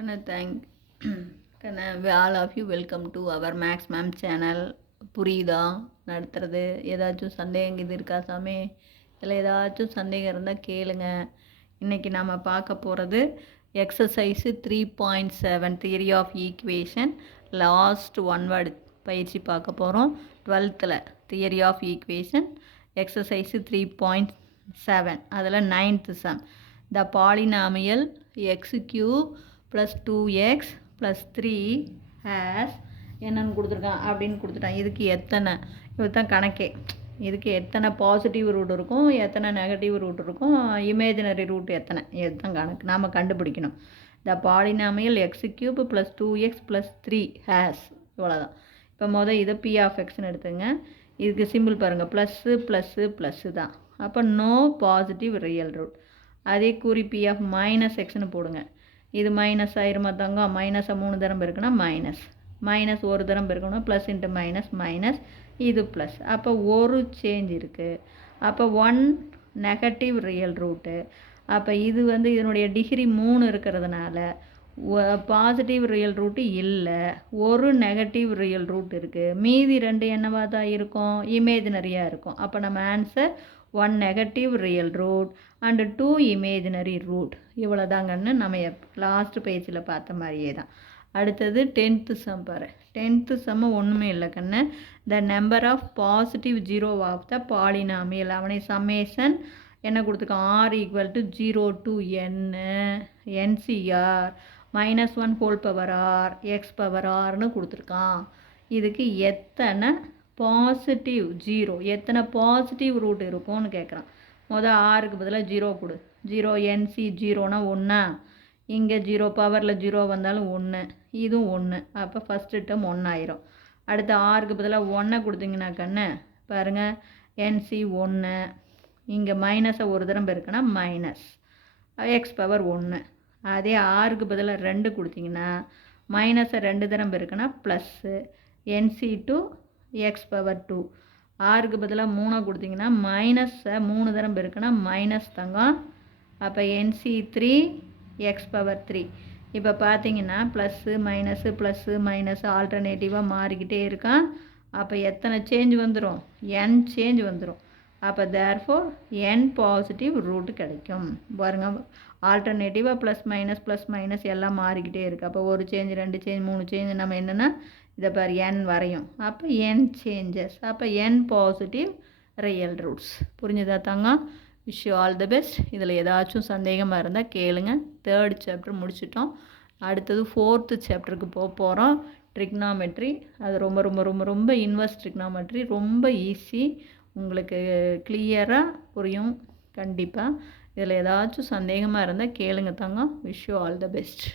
Thank all of you. Welcome to our Max Ma'am channel. புரியுதா நடத்துறது? ஏதாச்சும் சந்தேகம் இது இருக்கா சாமி? இதில் ஏதாச்சும் சந்தேகம் இருந்தால் கேளுங்க. இன்றைக்கி நாம் பார்க்க போகிறது exercise 3.7 theory of equation last one word பயிற்சி பார்க்க போகிறோம். 12th theory of equation exercise 3.7 அதில் 9th sum. The polynomial x cube plus 2x plus 3 has என்னென்னு கொடுத்துருக்கான் அப்படின்னு கொடுத்துட்டான். இதுக்கு எத்தனை இது தான் கணக்கே. இதுக்கு எத்தனை பாசிட்டிவ் ரூட் இருக்கும், எத்தனை நெகட்டிவ் ரூட் இருக்கும், இமேஜினரி ரூட் எத்தனை, இதுதான் கணக்கு நாம் கண்டுபிடிக்கணும். த polynomial x cube plus 2x plus 3 has, இவ்வளோதான். இப்போ இதை பி ஆஃப் எக்ஸ்ன்னு எடுத்துங்க. இதுக்கு சிம்பிள் பாருங்கள், ப்ளஸ்ஸு ப்ளஸ்ஸு ப்ளஸ்ஸு தான். அப்போ நோ பாசிட்டிவ் ரியல் ரூட். அதே கூறி பி ஆஃப் மைனஸ் எக்ஸ்ன்னு போடுங்க. இது மைனஸ் ஆயிருமா தங்கம்? மைனஸை 3 தரம் இருக்குன்னா மைனஸ், மைனஸ் ஒரு தரம் இருக்கணும், ப்ளஸ் இன்ட்டு மைனஸ் மைனஸ், இது ப்ளஸ். அப்போ ஒரு சேஞ்ச் இருக்குது. அப்போ 1 நெகட்டிவ் ரியல் ரூட்டு. அப்போ இது இதனுடைய டிகிரி 3 இருக்கிறதுனால பாசிட்டிவ் ரியல் ரூட்டு இல்லை, ஒரு நெகட்டிவ் ரியல் ரூட் இருக்குது. மீதி 2 என்னவா தான் இருக்கும்? இமேஜினரியாக இருக்கும். அப்போ நம்ம answer 1 negative real root and 2 imaginary root. இவ்வளோதாங்கன்னு நம்ம லாஸ்ட் பேஜில் பார்த்த மாதிரியே தான். அடுத்தது 10th சம் பாரு. 10th சம் ஒன்றுமே இல்லை கண்ணு. The number of positive zero of the polynomial. அவனை சம்மேஷன் என்ன கொடுத்துருக்கான்? R equal to 0 to n NCR -1 whole power r x power ஆர்னு கொடுத்துருக்கான். இதுக்கு எத்தனை பாசிட்டிவ் ஜீரோ, எத்தனை பாசிட்டிவ் ரூட் இருக்கும்னு கேட்குறான். ஆருக்கு பதிலாக 0 கொடு. 0 என்சி 0னா 1, இங்கே 0 பவரில் 0 வந்தாலும் 1, இதுவும் 1. அப்போ ஃபஸ்ட்டு டேர்ம் 1 ஆயிரும். அடுத்து ஆருக்கு பதிலாக 1 கொடுத்தீங்கன்னா கண்ணு பாருங்கள், என்சி 1, இங்கே மைனஸை ஒரு தரம் இருக்குன்னா மைனஸ் எக்ஸ் பவர் 1. அதே ஆருக்கு பதிலாக 2 கொடுத்தீங்கன்னா மைனஸை 2 தரம் இருக்குன்னா ப்ளஸ்ஸு என்சி 2 எக்ஸ் பவர் 2. ஆருக்கு பதிலாக 3 கொடுத்தீங்கன்னா மைனஸை 3 தரம் இருக்குன்னா மைனஸ் தங்கம். அப்போ என்சி 3 எக்ஸ் பவர் 3. இப்போ பார்த்தீங்கன்னா ப்ளஸ்ஸு மைனஸு ப்ளஸ்ஸு மைனஸ் ஆல்டர்னேட்டிவாக மாறிக்கிட்டே இருக்கான். அப்போ எத்தனை சேஞ்ச் வந்துடும்? n சேஞ்ச் வந்துடும். அப்போ தேர்ஃபோர் n பாசிட்டிவ் ரூட் கிடைக்கும். பாருங்க, ஆல்டர்னேட்டிவாக ப்ளஸ் மைனஸ் எல்லாம் மாறிக்கிட்டே இருக்குது. அப்போ ஒரு சேஞ்ச், 2 சேஞ்ச், 3 சேஞ்ச், நம்ம என்னென்னா இதை பாரு n வரையும். அப்போ n சேஞ்சஸ். அப்போ n பாசிட்டிவ் ரியல் ரூட்ஸ். புரிஞ்சுதா தாங்க? Wish you all the best. இதில் ஏதாச்சும் சந்தேகமாக இருந்தால் கேளுங்க. 3rd சாப்டர் முடிச்சிட்டோம். அடுத்தது 4th சாப்டருக்கு போகிறோம். ட்ரிக்னாமெட்ரி. அது ரொம்ப ரொம்ப ரொம்ப ரொம்ப இன்வெர்ஸ் ட்ரிக்னாமெட்ரி. ரொம்ப ஈஸி, உங்களுக்கு கிளியராக புரியும் கண்டிப்பாக. இதில் ஏதாச்சும் சந்தேகமாக இருந்தால் கேளுங்க தாங்க. Wish you all the best.